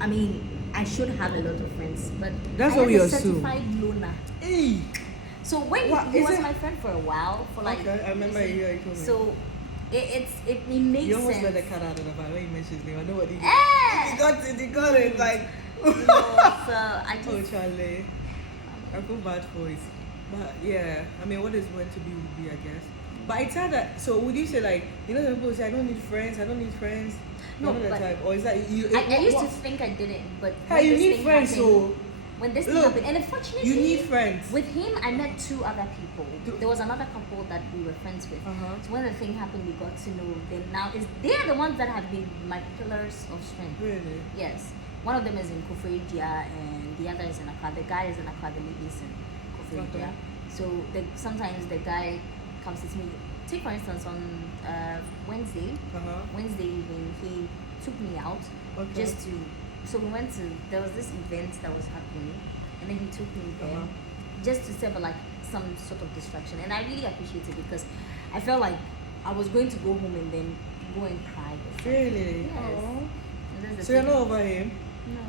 I mean, I should have a lot of friends, but That's I what am we a assume. certified loner. Hey. So when What, he is was it- my friend for a while, for like, Okay, I remember you told me. so it makes You almost sense. let the cat out of the bag when you mentioned his name. I know what he did. Eh! He got it, like. So I Oh, just Charlie. I feel bad for it. But yeah, I mean, what is meant to be will be, I guess. But it's sad that, so would you say, like, you know, some people say, I don't need friends. No, None of the but time. Or is that you? I used to think I didn't, but Hey, when you this need thing friends, happened- so. when this thing Look, happened, and unfortunately, You need friends. with him, I met 2 other people. There was another couple that we were friends with. So when the thing happened, we got to know them. Now they're the ones that have been my pillars of strength. Really? Yes. One of them is in Kufredia and the other is in Accra. The guy is in Accra, the lady is in Kufredia. Okay. So sometimes the guy comes to me. Take for instance on Wednesday evening, he took me out just to. So we went to. There was this event that was happening, and then he took me there just to serve like some sort of distraction. And I really appreciate it because I felt like I was going to go home and then go and cry. Or something. Really? Yes. Aw. And that's the So you're thing. not over him? No.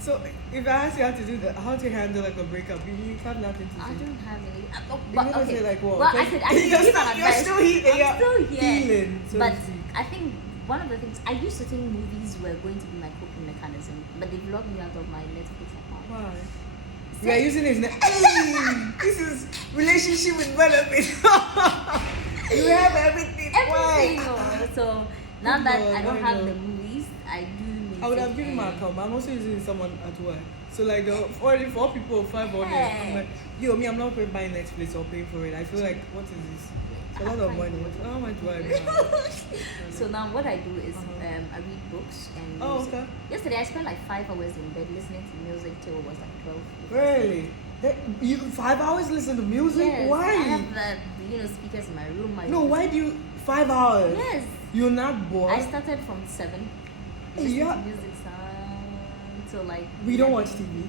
So if I ask you how to do that, how to handle like a breakup, you have nothing to say. I don't have any. You're But gonna okay. say like what? Well, I could You're give still- an you're advice. still healing. I'm still here. Healing, so But to speak. I think one of the things I used to think movies were going to be my coping mechanism, but they've locked me out of my Netflix account. Why? Sex. We are using his name. This is relationship with benefit. You have everything. Everything. Why? Oh. So now that Lord, I don't I have know. the movies, I do. I would have music given my and- account, but I'm also using someone at work. So like the already 4 people, 5 on it. I'm Hey. like, me, I'm not buying Netflix or paying for it. I feel like, what is this? It's a lot of money. How much do I pay? So now what I do is I read books and Oh, music. okay. Yesterday I spent like 5 hours in bed listening to music till it was like 12. Really? You 5 hours listen to music? Yes, Why? I have the speakers in my room. No, why do you 5 hours? Yes. You're not bored? I started from 7. Listening Yeah. to music till like. We don't watch TV.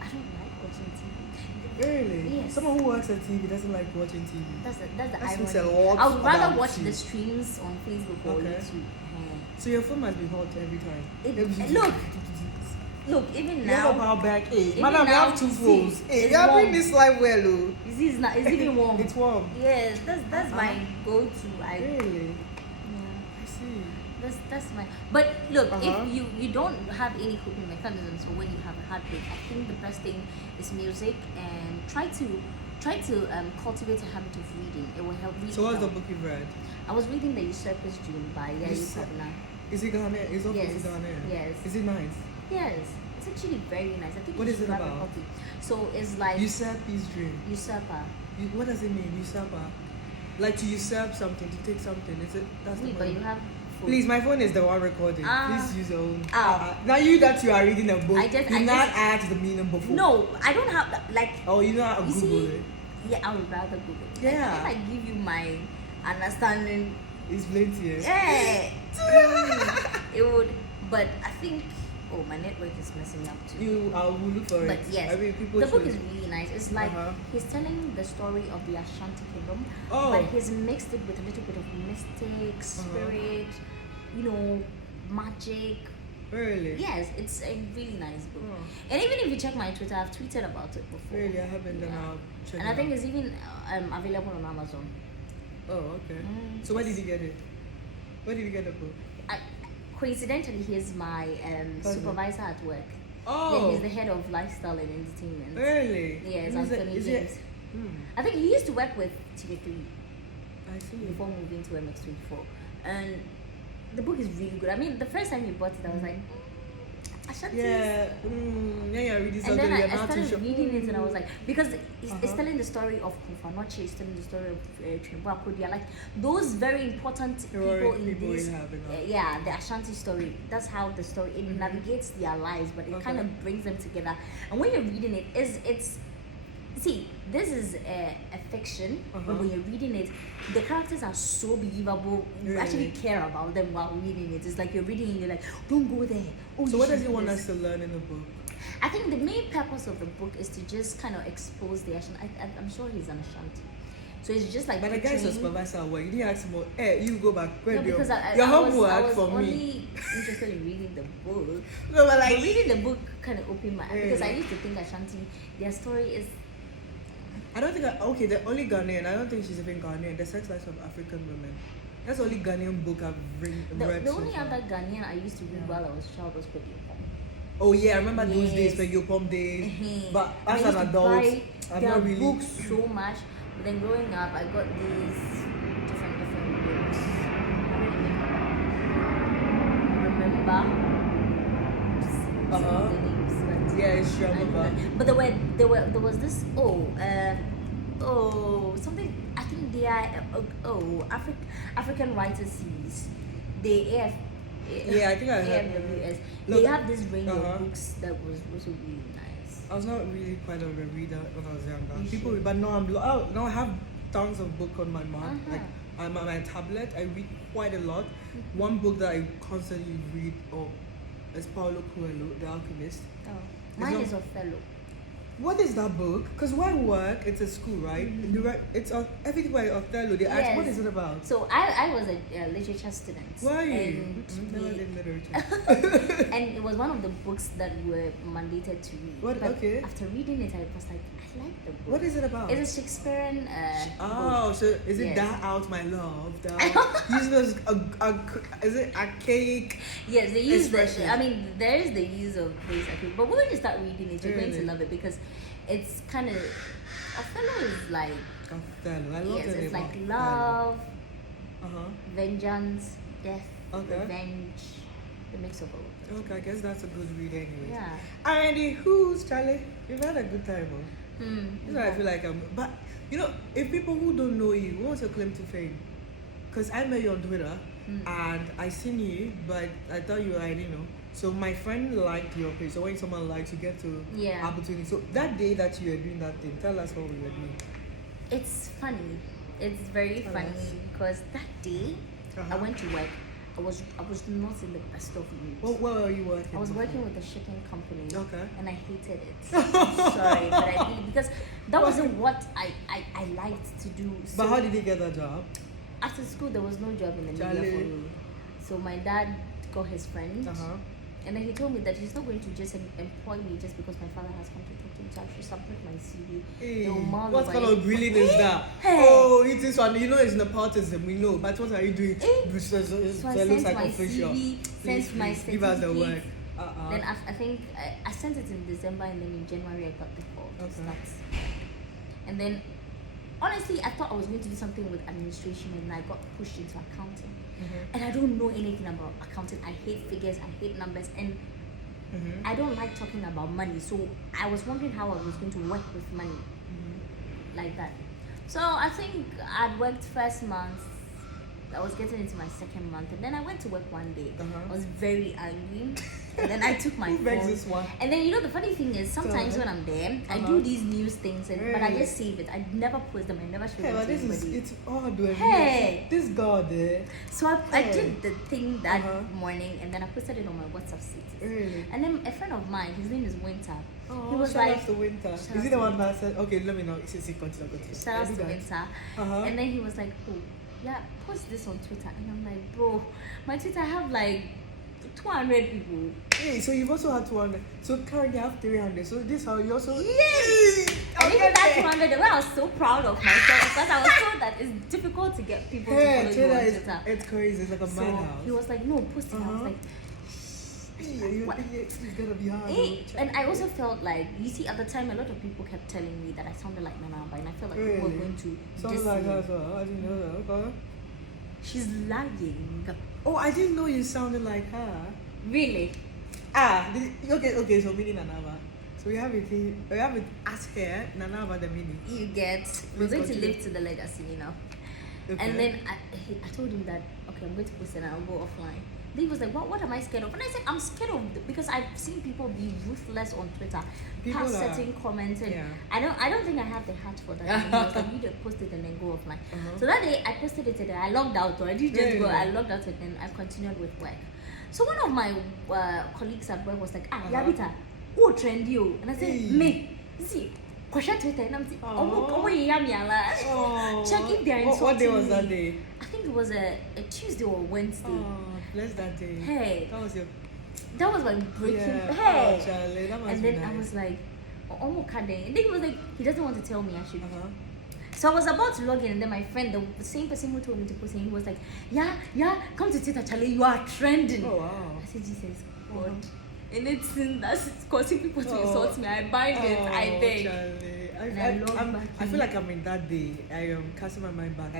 I don't like watching TV. Really? Yes. Someone who works at TV doesn't like watching TV. That's the That speaks irony. a lot I would rather about watch you. the streams on Facebook or Okay. YouTube. So your phone must be hot every time. Look, even You have a now. power bank. Hey, Even madam, you now, have 2 see, phones. Hey, it's you are warm. bringing this life well, oh. It's even warm. It's warm. Yes, that's my go-to. Really? Yeah. I see. That's my. But look, Uh-huh. if you don't have any coping mechanisms, or when you have a heartbreak, I think the best thing is music, and try to cultivate a habit of reading. It will help. So what's the book you've read? I was reading The Usurper's Dream by Yari Usurp- Pabna. Is it Ghanaian? Is it Yes. Ghanaian? Yes. Is it nice? Yes, it's actually very nice. I think What you is should it grab a about? copy. So it's like Usurp his dream. usurper. What does it mean, usurper? Like to usurp something, to take something. Is it? That's the Wait, but point. you have. Phone. Please, my phone is the one recording. Ah. Please use your own. Ah. Now you that you are reading a book, I just- you I not just- ask the meaning before. No, I don't have like. Oh, you know how to You Google see, it. yeah, I would rather Google. Like, Yeah. if I give you my understanding, It's plenty. yeah, it would. But I think, oh, my network is messing up too. I will look for But it. yes, I mean, people the book should- is really nice. It's like Uh-huh. he's telling the story of the Ashanti Kingdom, Oh. but he's mixed it with a little bit of mystic, spirit, magic. Really? Yes, it's a really nice book. Oh. And even if you check my Twitter, I've tweeted about it before. Really, I haven't done Yeah. out. Check And it I think out. it's even available on Amazon. Oh, okay. Mm, So where did you get it? Where did you get the book? Coincidentally, he's my Cousin. supervisor at work. Oh. Yeah, he's the head of lifestyle and entertainment. Really? Yes, Who's that? Anthony Is James. it? Hmm. I think he used to work with TV3 I see. before moving to MX24. And the book is really good. I mean, the first time he bought it, I was like, Ashanti. Yeah. Yeah, you're reading And something then you're I not too started sure. reading it, and I was like, because it's Uh-huh. telling the story of Kufanoche, it's telling the story of Trinidad Akodia, like those very important people in people this. in having that. Yeah, the Ashanti story. That's how the story it navigates their lives, but it Okay. kind of brings them together. And when you're reading it, it's see, this is a fiction, but Uh-huh. when you're reading it, the characters are so believable. You actually Really? care about them while reading it. It's like you're reading and you're like, don't go there. Oh, So you what should does he do want this. us to learn in the book? I think the main purpose of the book is to just kind of expose the Ashanti. I'm sure he's an Ashanti, So it's just like. But the guy's a supervisor. Well, you didn't ask him, hey, you go back. No, because your homework I was for only me. interested in reading the book. No, but like reading the book kind of opened my eyes because I used to think Ashanti, their story is. I don't think okay, the only Ghanaian. I don't think she's even Ghanaian. The Sex Lives of African Women. That's the only Ghanaian book I've read. The only other Ghanaian I used to read while I was a child was Pretty Pom. Oh yeah, I remember those days, Pretty Pom days. But as an adult, I'm not really. Books so much. But then growing up, I got these different books. I remember. Yeah, it's true. But there was this something. I think they are African Writers Series. Yeah, I think I heard. AFWS. They have this range of books that was also really nice. I was not really quite of a reader when I was younger. But now I have tons of books on my mark. Like I'm on my tablet. I read quite a lot. One book that I constantly read is Paulo Coelho, The Alchemist. Oh, mine is Othello. What is that book? Because when I work, it's a school, right? It's everything by Othello. They ask, what is it about? So I was a literature student. Why? And never did literature. And it was one of the books that were mandated to read. What? But okay. After reading it, I was like, I like the book. What is it about? It's a Shakespearean book. So is it that out my love? Use those is it archaic? Yes, they use there is the use of this, but when you start reading it, you're going to love it because it's kind of Othello is like Othello. I love it. It's like love, vengeance, death, revenge, the mix of all of them. Okay, I guess that's a good read anyway. Yeah. Alrighty, who's Charlie? We've had a good time, That's why I feel like but if people who don't know you, what's your claim to fame? Because I met you on Twitter and I seen you, but I thought you were, I didn't know. So my friend liked your page. So when someone likes, you get to opportunity. So that day that you were doing that thing, tell us what we were doing. It's funny. It's very funny because that day I went to work. I was not in the best of moods. Where were you working? I was working with a shipping company. Okay. And I hated it. I'm sorry, but I did because that wasn't what I liked to do. So but how did you get that job? After school, there was no job in the media for me. So my dad got his friend. And then he told me that he's not going to just employ me just because my father has come to talk to him. So I should submit my CV. Hey, what kind of grilling is that? Hey. Oh, it is one. It's nepotism. We know. But what are you doing? So I sent my CV, sent my certificate. Give us the work. Then I think I sent it in December, and then in January I got the call to start. And then honestly, I thought I was going to do something with administration, and I got pushed into accounting. And I don't know anything about accounting. I hate figures, I hate numbers, and I don't like talking about money. So I was wondering how I was going to work with money like that. So I think I'd worked first month. I was getting into my second month, and then I went to work one day. I was very angry, and then I took my phone. And then the funny thing is, sometimes when I'm there, I do these news things, but I just save it. I never post them. I never show them to anybody. It's odd. This God. So I did the thing that morning, and then I posted it on my WhatsApp status. And then a friend of mine, his name is Winter. He was like, shout out to Winter. Is he the one that said, okay, let me know. Continue. Shout out to Winter. And then he was like, oh, yeah, post this on Twitter. And I'm like, bro, my Twitter have like 200 people. Hey, so you've also had 200. So currently you have 300. So this how you also... Yes! And even that 200, I was so proud of myself because I was told that it's difficult to get people to follow you on Twitter. It's crazy. It's like a madhouse. He was like, no, post it. I was like... It's gonna be hard. And I also felt like, you see, at the time, a lot of people kept telling me that I sounded like Nanaba, and I felt like people were going to sound like her as well. I didn't know that. Okay. She's lying. Oh, I didn't know you sounded like her. Really? Okay. So meaning Nanaba. So we have it as hair, Nanaba the meaning. You get. We're going to live to the legacy, Okay. And then I told him that I'm going to post it and I'll go offline. Then he was like, what am I scared of? And I said, I'm scared of because I've seen people be ruthless on Twitter, past certain comments, and I don't think I have the heart for that. And he was like, you just post it and then go offline. So that day I posted it and I logged out, or I didn't just go. I logged out and then I continued with work. So one of my colleagues at work was like, Tabitha, oh trendy, and I said, me, see. Question Twitter and I'm saying, oh, check if they're insulting What day was me. that day? I think it was a Tuesday or Wednesday. Oh, bless that day. Hey. That was my breaking. Yeah. Hey. Oh, Charlie, that must and be then nice. I was like, and then he was like, he doesn't want to tell me I should. So I was about to log in, and then my friend, the same person who told me to post, he was like, yeah, come to Twitter, Charlie, you are trending. Oh wow. I said, Jesus God. And it's that's causing people to insult me. I bind it, I beg. Charlie. I feel like I'm in that day. I am casting my mind back.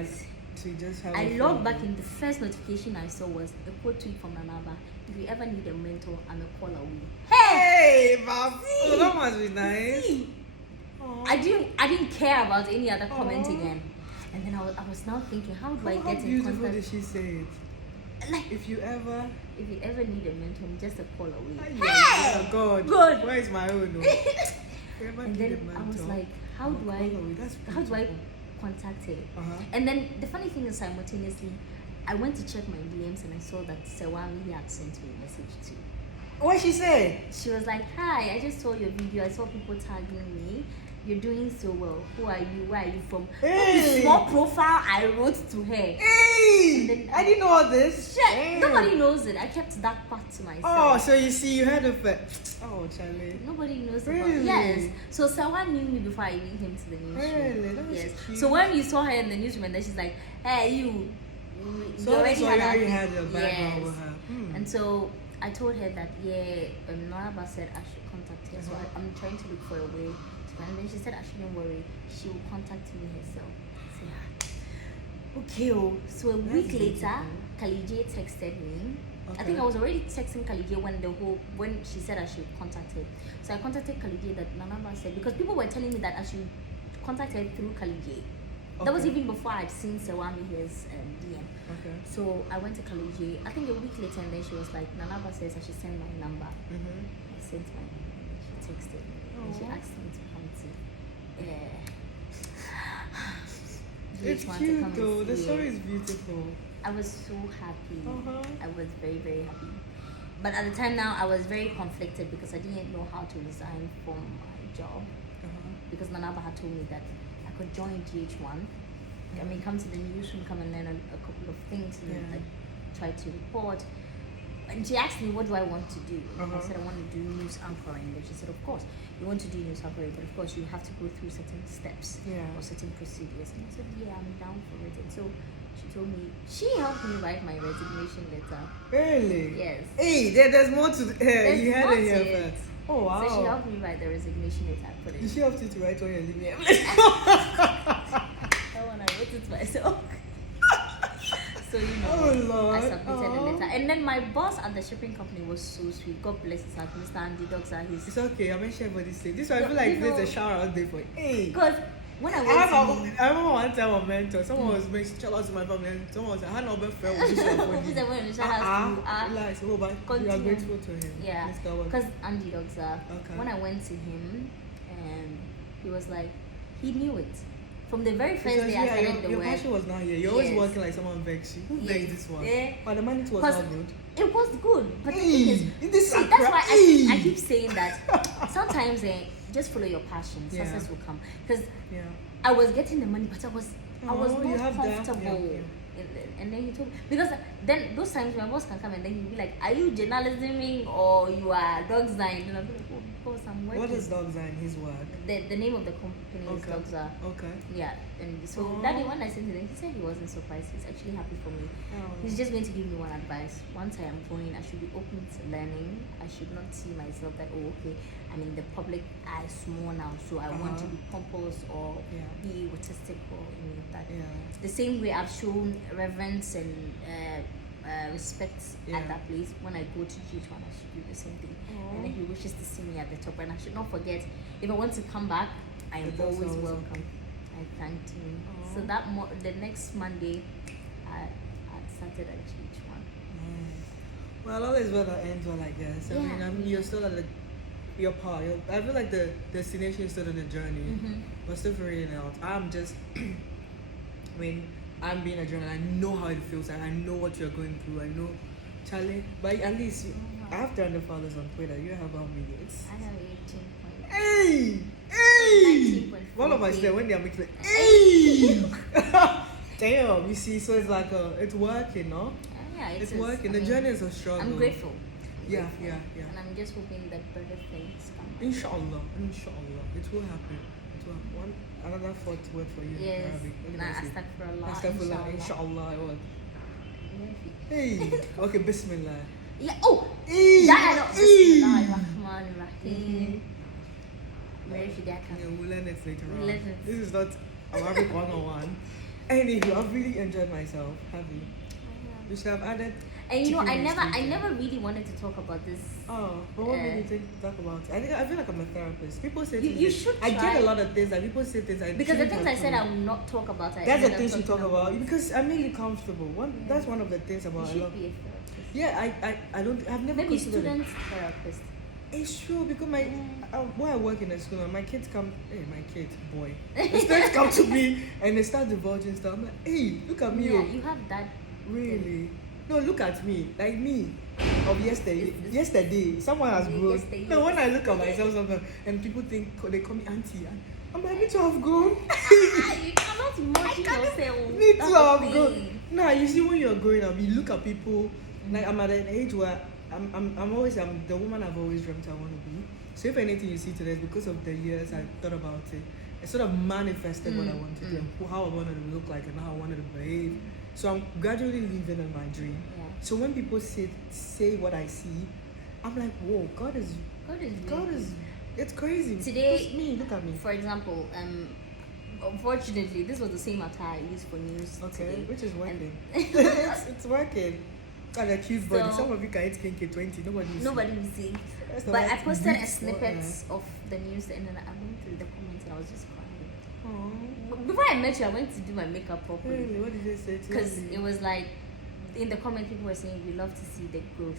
To just have I logged back in. The first notification I saw was a quote tweet from Nanaba. If you ever need a mentor, I'm a call away. Hey, Bob. Oh, that must be nice. See, I didn't care about any other comment again. And then I was now thinking, how do I get in contact? How beautiful did she say it? Like, if you ever need a mentor, I'm just a call away. Hey! Oh God. Good. Where is my own? And then I was like, how do I contact her? And then the funny thing is, simultaneously, I went to check my DMs and I saw that Sewami had sent me a message too. What she say? She was like, hi, I just saw your video. I saw people tagging me. You're doing so well. Who are you? Where are you from? Hey. Small profile I wrote to her. Hey! And then I didn't know all this. Shit, nobody knows it. I kept that part to myself. Oh, so you see, you heard of it. Oh, Charlie. Nobody knows really? about it. Yes. So Sawa knew me before I even came to the newsroom. Really? That was yes. cute. So when you saw her in the newsroom, and then she's like, hey, you already had a background with her. And so I told her that, Muyeba said I should contact her. So I'm trying to look for a way. And then she said I shouldn't worry. She will contact me herself. So, okay. So a week later, Kalije texted me. Okay. I think I was already texting Kalije when she said I should contact her. So I contacted Kalije that Nanaba said, because people were telling me that I should contact her through Kalije. Okay. That was even before I'd seen Sewami his DM. Okay. So I went to Kalije. I think a week later, and then she was like, Nanaba says I should send my number. I sent my number. She texted me. And she asked me to come to. It's cute though. The story is beautiful. I was so happy. I was very, very happy. But at the time now, I was very conflicted because I didn't know how to resign from my job. Because Nanaba had told me that I could join GH1. I mean, come to the newsroom, come and learn a couple of things, and then like try to report. And she asked me, what do I want to do? I said, I want to do news anchoring. And she said, of course, you want to do news anchoring, but of course, you have to go through certain steps or certain procedures. And I said, yeah, I'm down for it. And so she told me, she helped me write my resignation letter. Really? Yes. Hey, there's more to you had it here first. Oh, wow. So she helped me write the resignation letter. I put it. Did she help you to write all your leaving? That one, I wrote it myself. So, oh, Lord. I submitted the letter. And then my boss at the shipping company was so sweet. God bless his heart. Mr. Andy Dogs are his. It's okay. I mentioned everybody say this. So I feel like there's a shout out there for you. Hey. Because when I remember one time a mentor, someone was making shout out to my family, and someone was like, Honourable friend was just like, she said, when you but we are grateful to him. Yeah. Because Andy Dogs are. When I went to him, he was like, he knew it. From the very first day I started the work. Your passion was not here. You're always working like someone begs you. Who begs this one? But the money was not good. It was good. But the thing is, that's why I keep saying that sometimes just follow your passion. Success will come. Because I was getting the money, but I was not comfortable. And then he told me, because then those times my boss can come and then he'll be like, are you journalisming or you are dog sign? And I'll be like, oh, of course I'm working. What is dog sign, his work? The name of the company is Dogs Are. Okay. Yeah. And so that day when I sent it, he said he wasn't surprised. He's actually happy for me. He's just going to give me one advice. Once I am going, I should be open to learning. I should not see myself that, I'm in the public eye more now, so I want to be pompous or be egotistic or any of that. The same way I've shown reverence and respect at that place. When I go to GH1, I should do the same thing. And then he wishes to see me at the top, and I should not forget, if I want to come back, I am always welcome. I thanked him. So that the next Monday, I started at GH1. Well, all is well that ends well, I guess. I mean, you're still at your part. I feel like the destination is still on the journey. But still figuring it out. I'm just, I'm being a journalist. I know how it feels. And I know what you're going through. I know, Charlie. But at least I have 300 followers on Twitter. You have how many? I have 18 points. Hey! Hey! 19.4. One of my students, when they are making like, hey! Damn, you see, so it's like, it's working, no? Yeah, it's working. The journey is a struggle. I'm grateful. Yeah. And I'm just hoping that better things come. Inshallah. It will happen. Another fourth word for you. Yes. Astaghfirullah. Inshallah. What? Hey. Okay, Bismillah. Yeah. Oh. Hey. Bismillahirrahmanirrahim. Yeah, we'll learn it later on. We'll learn it. This is not Arabic 101. Anywho, I've really enjoyed myself. Have you? We should have added. And you know, I never really wanted to talk about this. Oh, but what made you think to talk about it? I feel like I'm a therapist. People say you should try. I get a lot of things that people say things because the things I said I will not talk about. That's the things you talk about because I made you comfortable. That's one of the things about you should be a therapist. Yeah, I've never maybe considered student therapist. It's true because boy, I work in a school and my kids come. Hey, my kids, boy, the students come to me and they start divulging stuff. I'm like, hey, look at me. Yeah, you have that. Really? No, look at me. Like me of yesterday. Yesterday, someone has grown. No, when I look at myself sometimes and people think they call me auntie, I'm like, I need to have grown. You cannot imagine yourself. Need to have grown. Nah, you see when you're growing up, you look at people. Like I'm at an age where I'm the woman I've always dreamt I want to be. So if anything you see today is because of the years I thought about it. I sort of manifested what I wanted to do, and how I wanted to look like, and how I wanted to behave. So I'm gradually living in my dream. Yeah. So when people say what I see, I'm like, whoa, God is. It's crazy. Today, me. Look at me. For example, unfortunately, this was the same attire I used for news. Okay, today. Which is working. it's working. God, a cute body. Some of you can eat KK 20. Nobody will see. But I posted a snippet of the news, and then I went through the comments and I was just crying. Aww. Before I met you, I went to do my makeup properly. Really? What did they say? Because it was like, in the comment, people were saying we love to see the growth.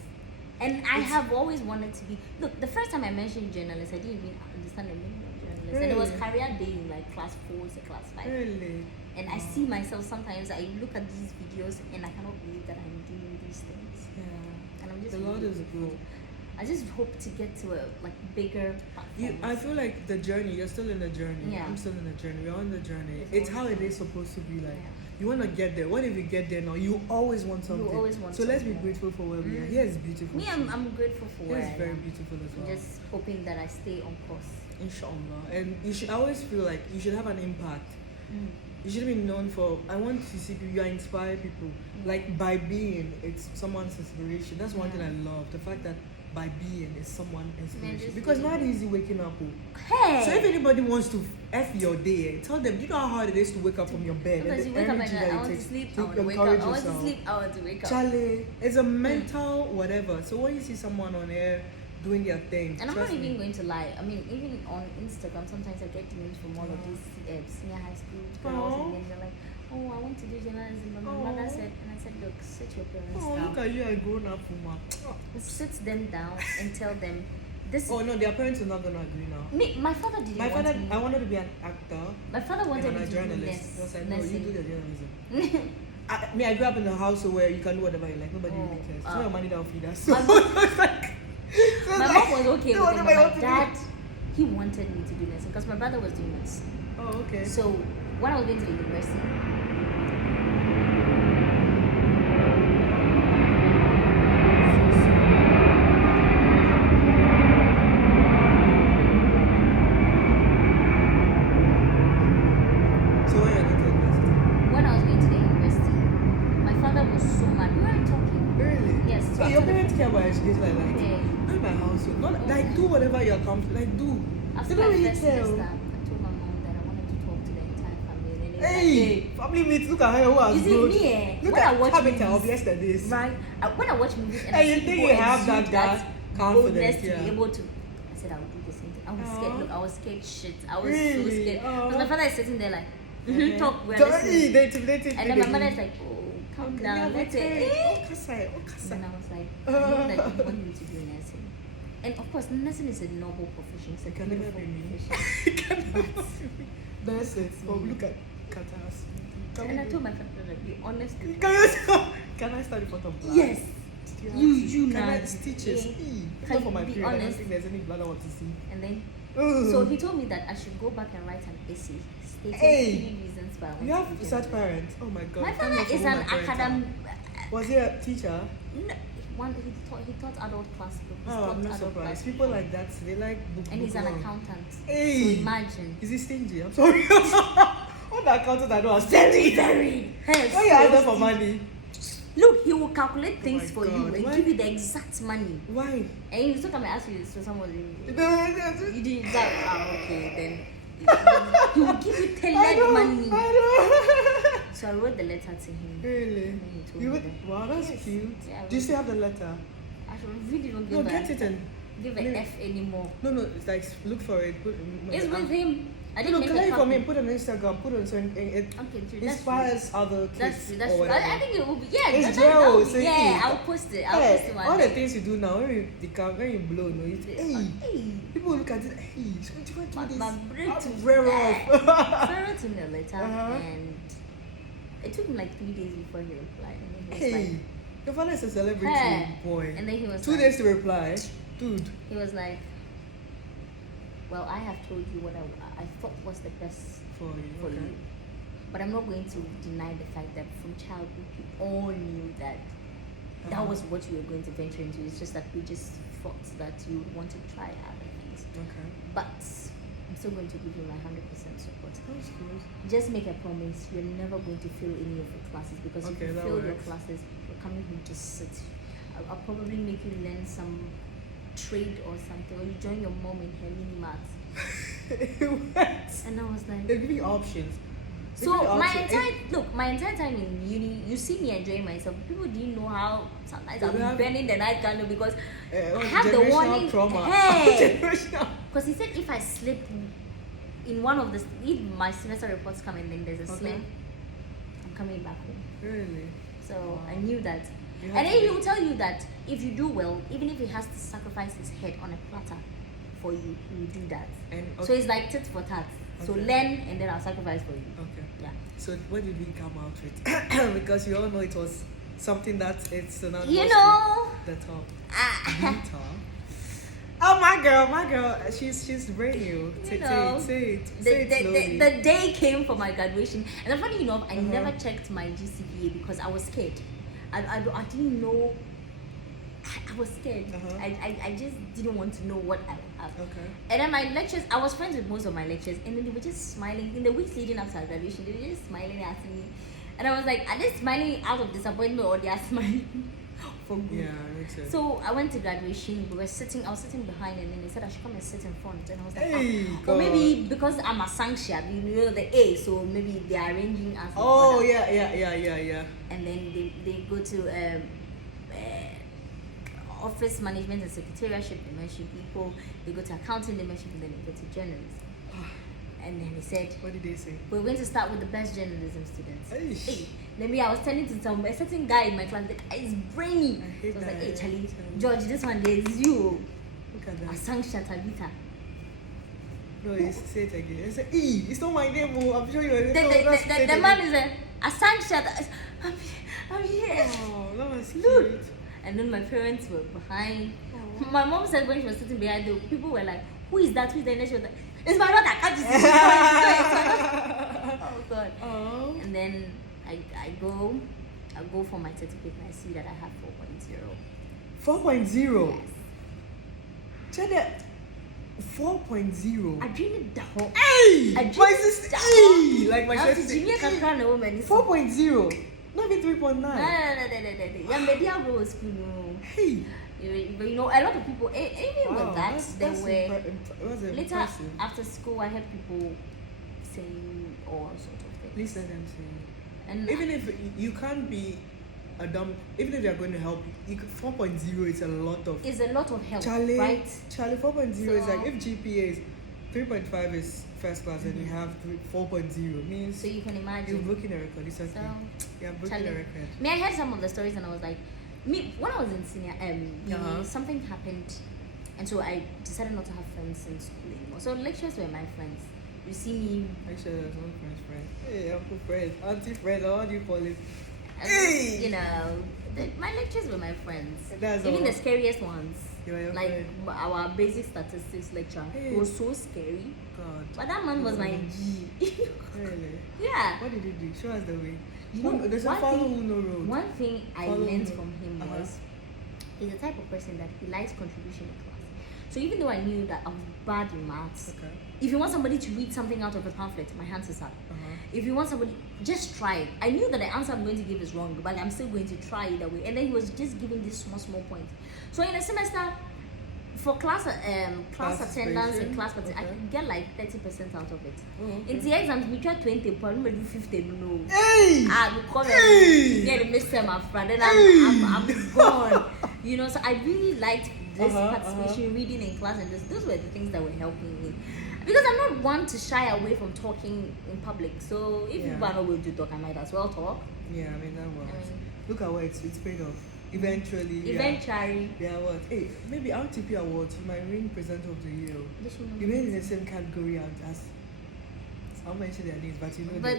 And I have always wanted to be. Look, the first time I mentioned journalist, I didn't even understand the meaning of journalist. Really? And it was career day in like class 4 to class 5. Really? And I see myself sometimes, I look at these videos and I cannot believe that I'm doing these things. Yeah. And I'm just the Lord is good. I just hope to get to a bigger platform. I feel like the journey, you're still in the journey. Yeah. I'm still in the journey. We're on the journey. It's how it is supposed to be like. Yeah. You want to get there. What if you get there now? You always want something. You always want so something. let's be grateful for where we are. Here is beautiful. Me, I'm grateful for where I am. It's very beautiful as well. I'm just hoping that I stay on course. Inshallah. And you should always feel like you should have an impact. You should be known for, I want to see people, you inspire people. Like by being, it's someone's inspiration. That's one thing I love. The fact that by being is someone inspiration. Because not easy waking up. Hey. So if anybody wants to F your day, tell them, you know how hard it is to wake up from your bed. Because you wake up and I want to sleep, I want to wake up. I want to sleep, I want to wake up. Charlie, it's a mental whatever. So when you see someone on air doing their thing, and I'm not even going to lie. I mean, even on Instagram, sometimes I get news from all of these senior high school girls, and then they're like, "Oh, I want to do journalism." But my mother said, and I said, "Look, sit your parents down. Look at you, I grown up woman. Sit them down and tell them this." Oh no, their parents are not gonna agree now. My father didn't. I wanted to be an actor. My father wanted me to journalist. do I was like, no, nursing. you do the journalism. I grew up in a house where you can do whatever you like. Nobody really cares. It's not your money that will feed us. So my mom was okay with it, but my dad, he wanted me to do nursing because my brother was doing nursing. Oh, okay. So when I was going to the university, when I was going to the university, my father was so mad. We weren't talking. Really? Yes. So your parents care about education like that? Yeah. Not my house. Not like do whatever you're comfortable. Like do. After They my don't really first tell. semester, I told my mom that I wanted to talk to the entire family. And then Hey, family mates, look at her who has you see grown. me, eh? Look When at I watch Tabitha of movies, yesterday's. right? When I watch movies and Hey, I you see think people you have exude that confidence, boldness to yeah. be able to, I said I would do the same thing. I was scared. Look, I was scared shit. I was so Really? scared. Because my father is sitting there like, talk, we're Don't listening. they intimidated. And then my mother is like, oh, calm down, let's say. And I was like, I know that you want me to do nursing. And of course, nursing is a noble profession. It's a It can never beautiful be me. profession. It can never be me. That's it. Oh, look at Qatar's. And I told my father, like, be honest with me. Can I start in front of black? Yes. You can I know. stitches? Can Not for you my be period. I don't honest? think there's any blood I want to see. And then, Ugh. so he told me that I should go back and write an essay stating Hey. 3 reasons why I want You have to be such journalist. parents. Oh my god. My Thank father God for is who an my parents are. academic. Was he a teacher? No, he taught adult class. Oh, I'm not surprised. People like that, they like book. And he's an long. accountant. Hey. So imagine. Is he stingy? I'm sorry. All the accountants I know are stingy. Very. Why you ask them for money? Look, he will calculate things for God. you and Why? give you the exact money. Why? And you still come and ask you, so someone you did that. Okay, then he will give you tailored money. I know. So I wrote the letter to him. Really? And he told You me would, that. wow, that's Yes. cute. Yeah, I Do you wrote still have the letter? I should really don't No, give get it and give an F anymore. no, it's like look for it. Put, It's with him. I didn't no, make collect a it for me. copy. Put it on Instagram. Put it on so it Okay, true. That's inspires other kids That's true. That's or true. whatever. I think it will be. Yeah, It's that will gel, be- so yeah. you- I'll post it. I'll Hey, post it one all the day. things you do now, when you blow, no, you hey, Hey. people look at it. Hey, so you want to do this? My brain I'm to very off. So I wrote him a letter Uh-huh. and it took him like 3 days before he replied. And then he was Hey, your father is a celebrity, Hey. boy. And then he was 2 like, days to reply, dude. He was like, well, I have told you what I thought was the best For you, for okay. you. But I'm not going to deny the fact that from childhood we all knew that that Uh-huh. was what you were going to venture into. It's just that we just thought that you would want to try other things. Okay. But I'm still going to give you my 100% support. That's good. Just make a promise you're never going to fail any of your classes, because if Okay, you that fail your works. classes, you're coming home to sit. I'll probably make you learn some trade or something, or you join your mom in her mini mart. What? And I was like, They give you options. They so give you my options. entire time in uni, you see me enjoying myself. People didn't know how sometimes You I'll be have- burning the night candle because I What, have the generational warning. trauma. Hey, Generational. because he said if I slip in one of the if my semester reports come and then there's a Okay. slip, I'm coming back home. Really? So Wow. I knew that. You have And to then be- he will tell you that if you do well, even if he has to sacrifice his head on a platter for you, he will do that. And So okay. it's like tit for tat. So Okay. learn and then I'll sacrifice for you. Okay. Yeah. So what did we come out with? Because you all know it was something that it's synonymous You know. to the top. Ah, The top. Oh my girl, she's brand new. You know, Say it the slowly. the day came for my graduation, and the funny enough, I Uh-huh. never checked my GCPA because I was scared. I didn't know. I was scared. Uh-huh. I just didn't want to know what I would have. Okay. And then my lectures, I was friends with most of my lecturers, and then they were just smiling. In the weeks leading up to our graduation, they were just smiling at me. And I was like, are they smiling out of disappointment or they are smiling for good? Yeah, makes sense. So I went to graduation. I was sitting behind, and then they said I should come and sit in front. And I was like, Hey, or God. maybe because I'm a sanctuary, you know, the A, so maybe they are arranging us. in Oh order. yeah. And then they go to office management and secretariatship, they mention people. They go to accounting, they mention, and then they go to journalism. And then he said, What did they say? we're going to start with the best journalism students. Eish. Hey, then me, I was telling to a certain guy in my class, the guy is brainy. I hate So I was like, that. hey, Charlie, George, this one there is you. Look at I that. sang Tabitha. No, say it again. It's it's not my name. Oh, I'm sure you're. The man is a sang I'm here. Oh, that was Look. cute. And then my parents were behind. Oh. My mom said when she was sitting behind, the people were like, who is that? Who is that? And she was like, it's my daughter. Can't you see? Oh God. Oh. And then I go for my certificate and I see that I have 4.0. 4.0. Yes. Check that. 4.0. I dreamed it down. Hey! I My dreamed sister. it down. Hey! Like my Now, sister. Jimmy can crown a woman. 4.0. Not even 3.9. No. Yeah, maybe I'll go to school. No. Hey! But you know, a lot of people, even Wow, with that, there that's were later later after school. I had people saying all sort of things. Please let them say. And Even if you can't be a dumb, even if they're going to help you, 4.0 is a lot of. it's a lot of help, Charlie, right? 4.0 is So- like if GPA is 3.5 is first class and you have 4.0 means So you can you're imagine. broken a record. It's okay. So, You're breaking Charlie, a record. me, I heard some of the stories and I was like, me when I was in senior uni, Uh-huh. something happened, and so I decided not to have friends in school anymore. So lecturers were my friends. You see me, Actually, there's one French friend. Hey, Uncle Fred, Auntie Fred, or what do you call it? as, Hey! you know, My lectures were my friends. That's Even all. the scariest ones. You were your Like friend. our basic statistics lecture. Hey. It was so scary. God. But that man was my G. Really? Yeah. What did he do? Show us the way. You know, There's a follow Honourable. one thing I Follow learned Honourable. from him was he's the type of person that he likes contribution in class. So even though I knew that I was bad in maths, Okay. if you want somebody to read something out of a pamphlet, my hands is up. If you want somebody, just try it. I knew that the answer I'm going to give is wrong, but I'm still going to try it that way. And then he was just giving this small points. So in a semester, for class attendance and class participation, I could get like 30% out of it. In the exams, we try 20, but I do 50. No. Hey! I will come and get a midterm after, then I'm gone. You know, so I really liked this participation, reading in class, and those were the things that were helping me. Because I'm not one to shy away from talking in public. So if people are not going to talk, I might as well talk. Yeah, I mean that works. Look at what it's paid off. Eventually. Yeah, what? Hey, maybe RTP Awards, you might win Presenter of the Year. You win in the same category as I'll mention their names, but you know. But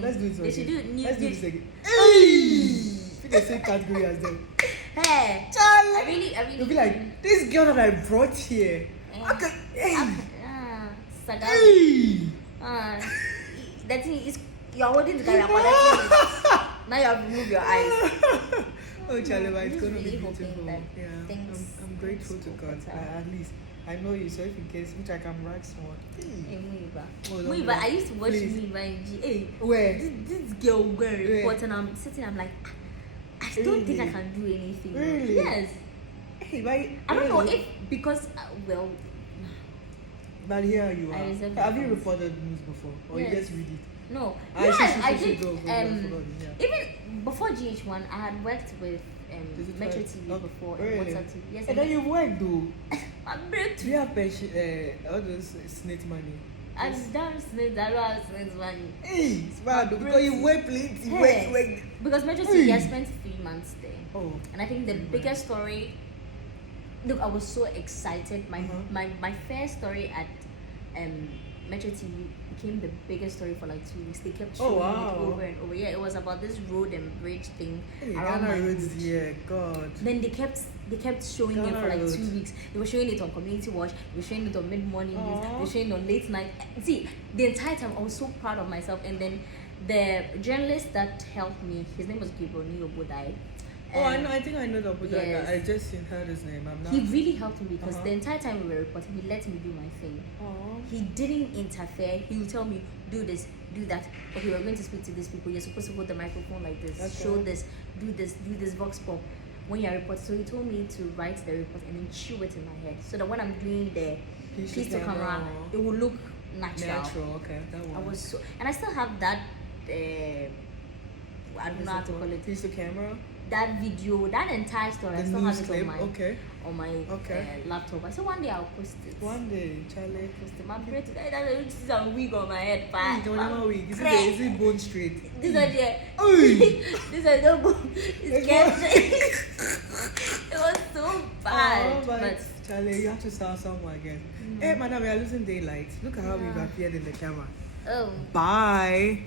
Let's do it again. They should do Let's do this again. Hey! The same category as them. Hey, Charlie! I really. You'll be like, this girl that I brought here. Okay. Hey! Hey! That thing is, you're holding the camera. Now you have removed your eyes. Oh, Charlie, but it's going to be really beautiful. hoping that I'm grateful to God. At least I know you, so if in case, which I can write someone. Hey, Muyeba. Oh, Muyeba, I used to watch Muyeba in G. Hey, where? This girl will go and report, and I'm sitting, I'm like, I don't think I can do anything. Really? Yes. Hey, but I don't know if, because, but here you are. Have you reported reported news before? Or you just read it? No. I did. Go, Even before GH1, I had worked with Metro TV before. Really? Yes. And then you worked though. I'm great. Do you have pension, all those snake money? I've done snake, I don't have snake money. Hey, it's bad though, because you work plenty. Work. Because Metro TV, I spent 3 months there. Oh. And I think the biggest story, look, I was so excited. My first story at Metro TV became the biggest story for like 2 weeks. They kept showing it over and over. Yeah, it was about this road and bridge thing around my roads. Yeah, God. Then they kept showing it for like 2 weeks. They were showing it on Community Watch. They were showing it on Mid Morning News. They were showing it on Late Night. See, the entire time I was so proud of myself. And then the journalist that helped me, his name was Gabriel Niobo, died. I know. I think I know the Buddha. Yes. I just heard his name. He really helped me because the entire time we were reporting, he let me do my thing. He didn't interfere. He would tell me, do this, do that. Okay, we're going to speak to these people. You're supposed to hold the microphone like this. Okay. Show this, do this, vox pop. When you're reporting, so he told me to write the report and then chew it in my head, so that when I'm doing the piece to camera, it will look natural. Okay, that one. I was so, and I still have that. I don't know how to call it. Piece to camera. That video, that entire story, I still have it on my laptop. I said one day I'll post it. One day, Charlie. Post it. My brain today, this is a wig on my head. Wig. Is it bone straight? This is this is no bone. It's it was so bad. But Charlie, you have to start somewhere again. Hey, madam, we are losing daylight. Look at how we've appeared in the camera. Oh. Bye.